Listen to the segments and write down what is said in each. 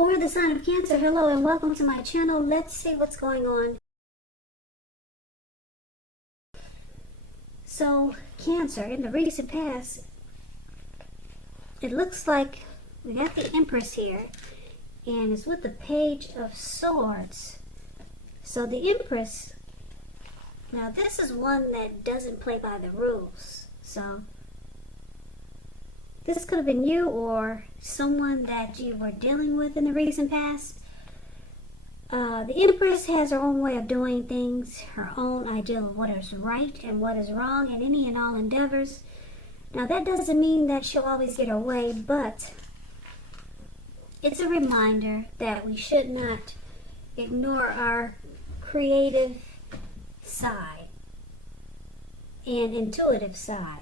For the sign of Cancer, hello and welcome to my channel. Let's see what's going on. So, Cancer, in the recent past, it looks like we got the Empress here, and it's with the Page of Swords. So the Empress, now this is one that doesn't play by the rules. So this could have been you or someone that you were dealing with in the recent past. The Empress has her own way of doing things, her own idea of what is right and what is wrong in any and all endeavors. Now that doesn't mean that she'll always get her way, but it's a reminder that we should not ignore our creative side and intuitive side.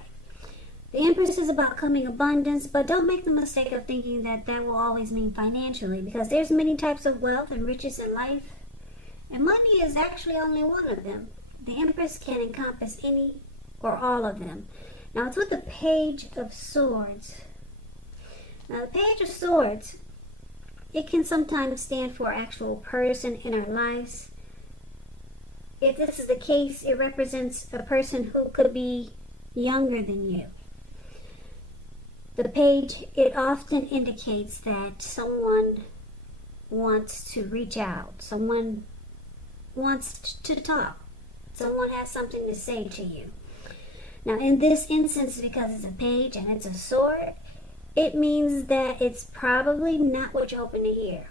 The Empress is about coming abundance, but don't make the mistake of thinking that that will always mean financially, because there's many types of wealth and riches in life, and money is actually only one of them. The Empress can encompass any or all of them. Now it's with the Page of Swords. Now the Page of Swords, it can sometimes stand for an actual person in our lives. If this is the case, it represents a person who could be younger than you. The page, it often indicates that someone wants to reach out, someone wants to talk, someone has something to say to you. Now in this instance, because it's a page and it's a sword, it means that it's probably not what you're hoping to hear.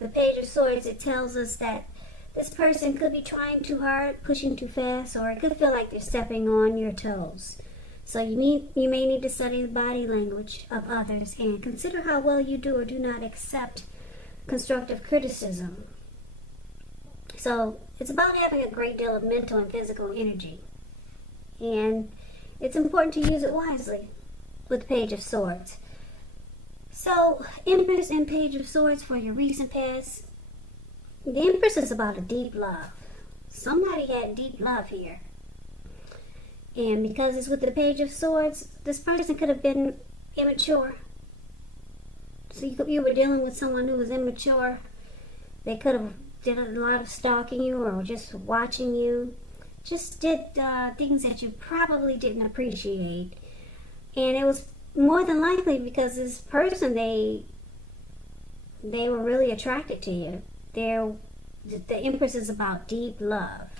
The Page of Swords, it tells us that this person could be trying too hard, pushing too fast, or it could feel like they're stepping on your toes. So you may need to study the body language of others and consider how well you do or do not accept constructive criticism. So it's about having a great deal of mental and physical energy. And it's important to use it wisely with the Page of Swords. So, Empress and Page of Swords for your recent past. The Empress is about a deep love. Somebody had deep love here. And because it's with the Page of Swords, this person could have been immature. So you were dealing with someone who was immature. They could have did a lot of stalking you or just watching you. Just did things that you probably didn't appreciate. And it was more than likely because this person, they were really attracted to you. The Empress is about deep love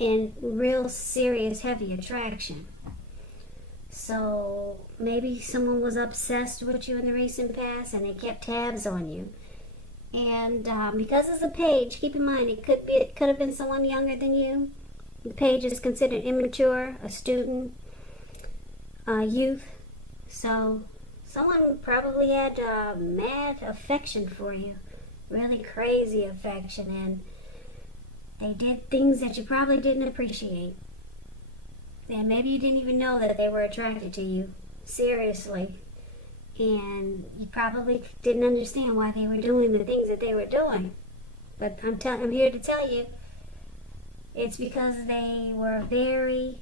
and real serious heavy attraction. So maybe someone was obsessed with you in the recent past and they kept tabs on you. And because it's a page, keep in mind it could have been someone younger than you. The page is considered immature, a student, youth. So someone probably had mad affection for you, really crazy affection, and they did things that you probably didn't appreciate. And maybe you didn't even know that they were attracted to you, seriously. And you probably didn't understand why they were doing the things that they were doing. But I'm here to tell you, it's because they were very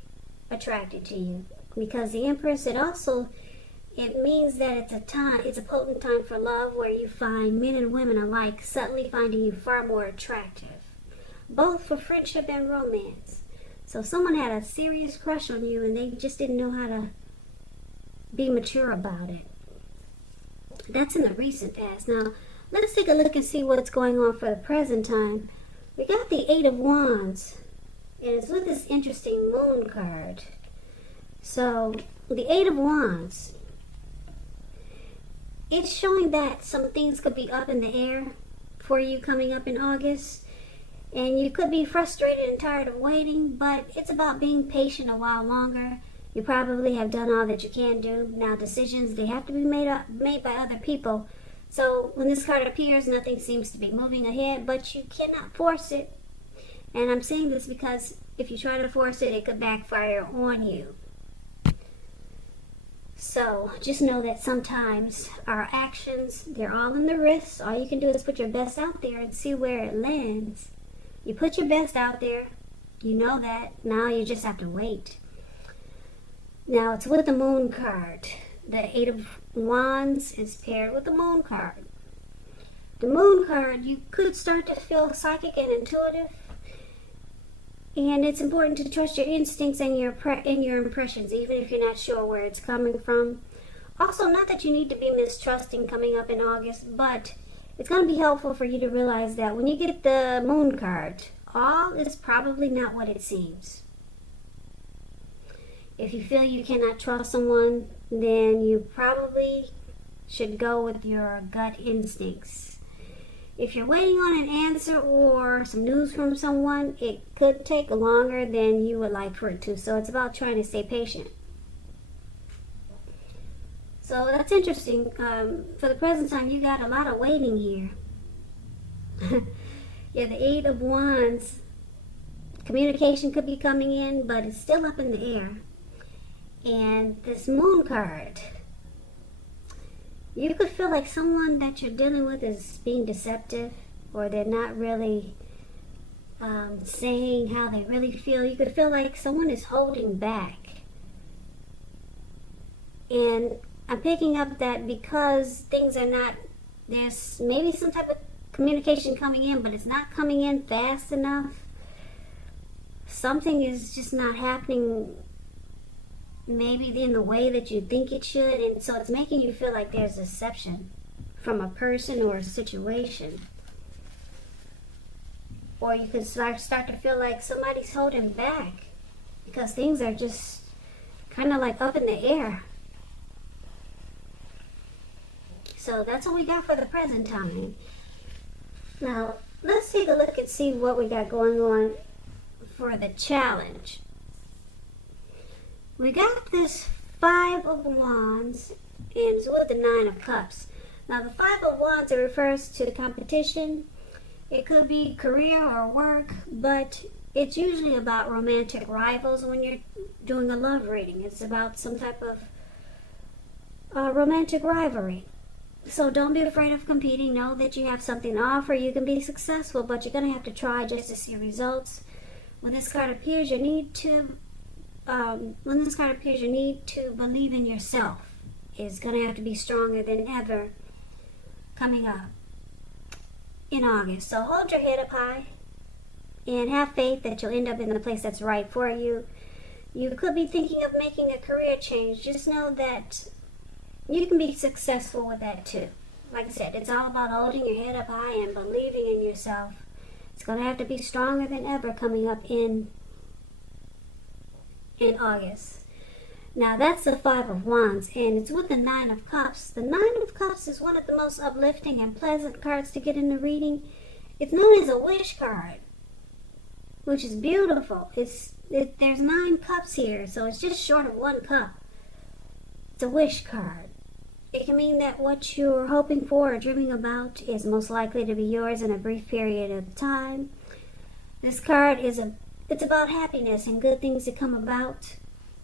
attracted to you. Because the Empress, it means that it's a potent time for love where you find men and women alike subtly finding you far more attractive, both for friendship and romance. So someone had a serious crush on you and they just didn't know how to be mature about it. That's in the recent past. Now, let's take a look and see what's going on for the present time. We got the Eight of Wands, and it's with this interesting moon card. So, the Eight of Wands, it's showing that some things could be up in the air for you coming up in August. And you could be frustrated and tired of waiting, but it's about being patient a while longer. You probably have done all that you can do. Now decisions, they have to be made by other people. So when this card appears, nothing seems to be moving ahead, but you cannot force it. And I'm saying this because if you try to force it, it could backfire on you. So just know that sometimes our actions, they're all in the wrist. All you can do is put your best out there and see where it lands. You put your best out there. You know that. Now you just have to wait. Now it's with the moon card. The Eight of Wands is paired with the moon card. the Moon card, you could start to feel psychic and intuitive. And it's important to trust your instincts and your impressions, even if you're not sure where it's coming from. Also, not that you need to be mistrusting coming up in August, but it's going to be helpful for you to realize that when you get the Moon card, all is probably not what it seems. If you feel you cannot trust someone, then you probably should go with your gut instincts. If you're waiting on an answer or some news from someone, it could take longer than you would like for it to. So it's about trying to stay patient. So that's interesting. For the present time, you got a lot of waiting here. Yeah, the Eight of Wands. Communication could be coming in, but it's still up in the air. And this Moon card, you could feel like someone that you're dealing with is being deceptive, or they're not really saying how they really feel. You could feel like someone is holding back. And I'm picking up that because things are not, there's maybe some type of communication coming in, but it's not coming in fast enough. Something is just not happening maybe in the way that you think it should, and so it's making you feel like there's deception from a person or a situation. Or you could start to feel like somebody's holding back because things are just kind of like up in the air. So that's what we got for the present time. Now, let's take a look and see what we got going on for the challenge. We got this Five of Wands, and it's with the Nine of Cups. Now, the Five of Wands, it refers to the competition. It could be career or work, but it's usually about romantic rivals when you're doing a love reading. It's about some type of romantic rivalry. So don't be afraid of competing. Know that you have something to offer. You can be successful, but you're going to have to try just to see results. When this card appears, you need to believe in yourself. It's going to have to be stronger than ever coming up in August. So hold your head up high and have faith that you'll end up in the place that's right for you. You could be thinking of making a career change. Just know that you can be successful with that too. Like I said, it's all about holding your head up high and believing in yourself. It's going to have to be stronger than ever coming up in August. Now that's the Five of Wands, and it's with the Nine of Cups. The Nine of Cups is one of the most uplifting and pleasant cards to get in the reading. It's known as a wish card, which is beautiful. There's 9 cups here, so it's just short of 1 cup. It's a wish card. It can mean that what you're hoping for or dreaming about is most likely to be yours in a brief period of time. This card it's about happiness and good things to come about.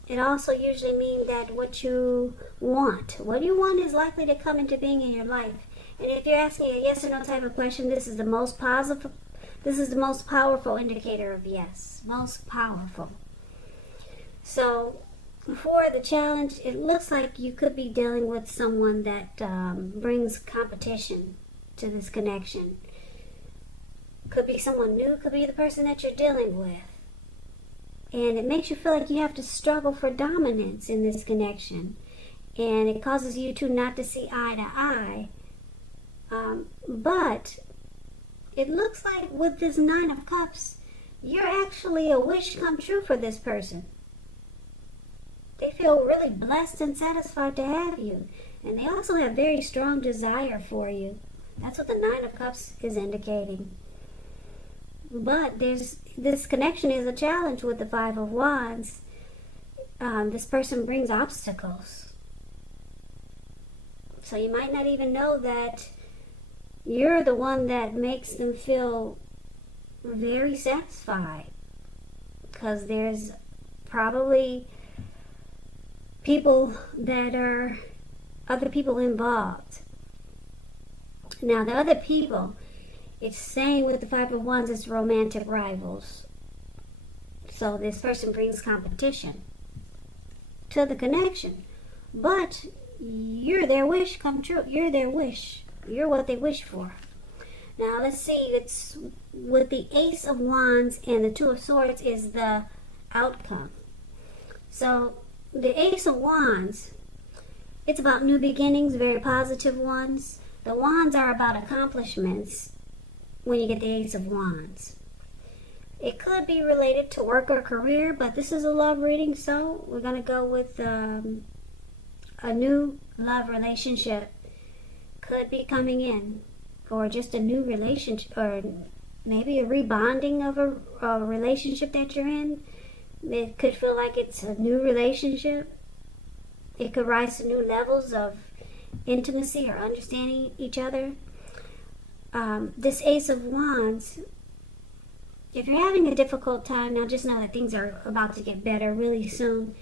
It also usually means that what you want is likely to come into being in your life. And if you're asking a yes or no type of question, this is the most powerful indicator of yes. Most powerful. So for the challenge, it looks like you could be dealing with someone that brings competition to this connection. Could be someone new, could be the person that you're dealing with. And it makes you feel like you have to struggle for dominance in this connection. And it causes you to not to see eye to eye. But it looks like with this Nine of Cups, you're actually a wish come true for this person. They feel really blessed and satisfied to have you. And they also have very strong desire for you. That's what the Nine of Cups is indicating. But this connection is a challenge with the Five of Wands. This person brings obstacles. So you might not even know that you're the one that makes them feel very satisfied. Because there's probably other people involved. Now the other people, it's saying with the Five of Wands, it's romantic rivals. So this person brings competition to the connection. But you're their wish come true. You're their wish. You're what they wish for. Now let's see, it's with the Ace of Wands and the Two of Swords is the outcome. So the Ace of Wands, it's about new beginnings, very positive ones. The Wands are about accomplishments when you get the Ace of Wands. It could be related to work or career, but this is a love reading, so we're going to go with a new love relationship could be coming in, or just a new relationship, or maybe a rebonding of a relationship that you're in. It could feel like it's a new relationship. It could rise to new levels of intimacy or understanding each other. This Ace of Wands, if you're having a difficult time, now just know that things are about to get better really soon.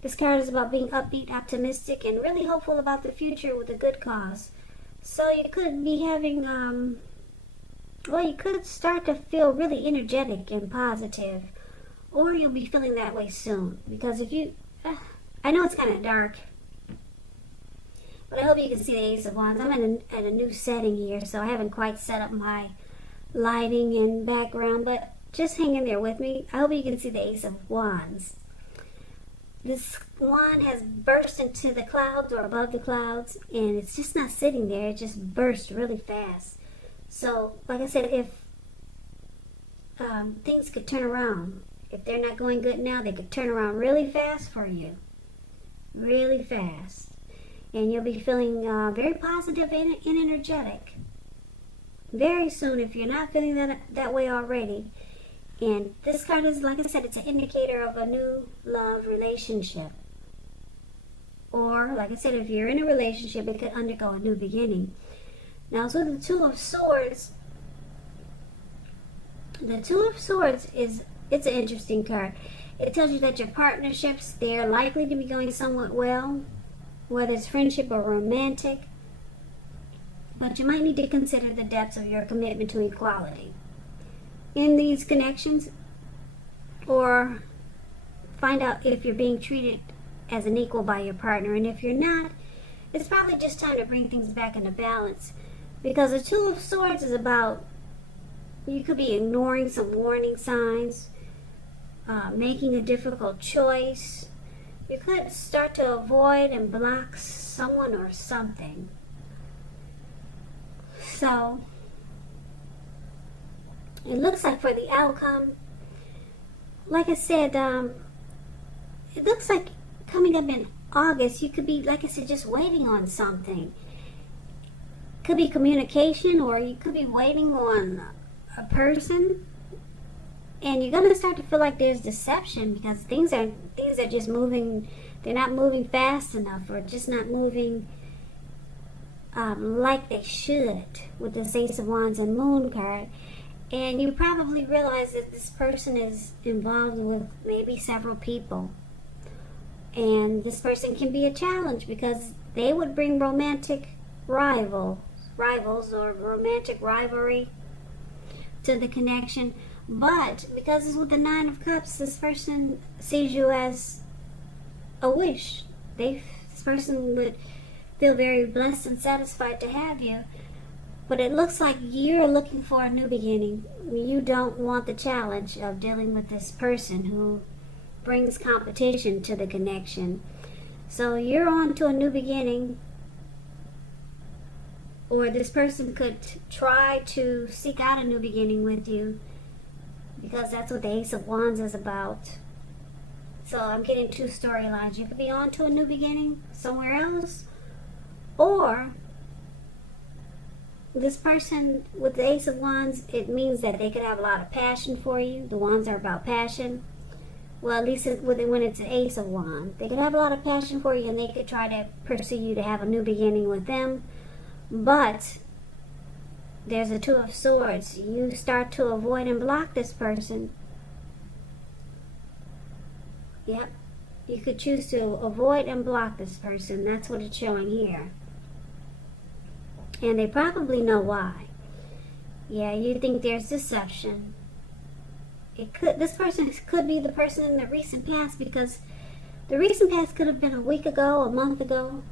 This card is about being upbeat, optimistic, and really hopeful about the future with a good cause. So you could be having, you could start to feel really energetic and positive. Or you'll be feeling that way soon. Because if you, I know it's kind of dark, but I hope you can see the Ace of Wands. I'm at a new setting here, so I haven't quite set up my lighting and background, but just hang in there with me. I hope you can see the Ace of Wands. This wand has burst into the clouds or above the clouds, and it's just not sitting there. It just burst really fast. So, like I said, if things could turn around, if they're not going good now, they could turn around really fast for you. Really fast. And you'll be feeling very positive and energetic very soon if you're not feeling that way already. And this card is, like I said, it's an indicator of a new love relationship. Or, like I said, if you're in a relationship, it could undergo a new beginning. Now, so the Two of Swords, it's an interesting card. It tells you that your partnerships, they're likely to be going somewhat well, whether it's friendship or romantic. But you might need to consider the depths of your commitment to equality in these connections, or find out if you're being treated as an equal by your partner. And if you're not, it's probably just time to bring things back into balance, because the Two of Swords is about, you could be ignoring some warning signs, making a difficult choice. You could start to avoid and block someone or something. So it looks like for the outcome, like I said, it looks like coming up in August, you could be, like I said, just waiting on something. Could be communication, or you could be waiting on a person, and you're going to start to feel like there's deception, because things are just moving. They're not moving fast enough, or just not moving like they should with this Ace of Wands and Moon card. And you probably realize that this person is involved with maybe several people. And this person can be a challenge, because they would bring romantic rivals or romantic rivalry to the connection. But because it's with the Nine of Cups, this person sees you as a wish. This person would feel very blessed and satisfied to have you. But it looks like you're looking for a new beginning. You don't want the challenge of dealing with this person who brings competition to the connection. So you're on to a new beginning. Or this person could try to seek out a new beginning with you, because that's what the Ace of Wands is about. So I'm getting two storylines. You could be on to a new beginning somewhere else, or this person with the Ace of Wands, it means that they could have a lot of passion for you. The Wands are about passion. Well, at least when it's an Ace of Wands, they could have a lot of passion for you, and they could try to pursue you to have a new beginning with them. But there's a Two of Swords. You start to avoid and block this person. Yep. You could choose to avoid and block this person. That's what it's showing here. And they probably know why. Yeah, you think there's deception. This person could be the person in the recent past, because the recent past could have been a week ago, a month ago,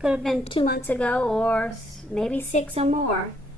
could have been 2 months ago, or maybe 6 or more.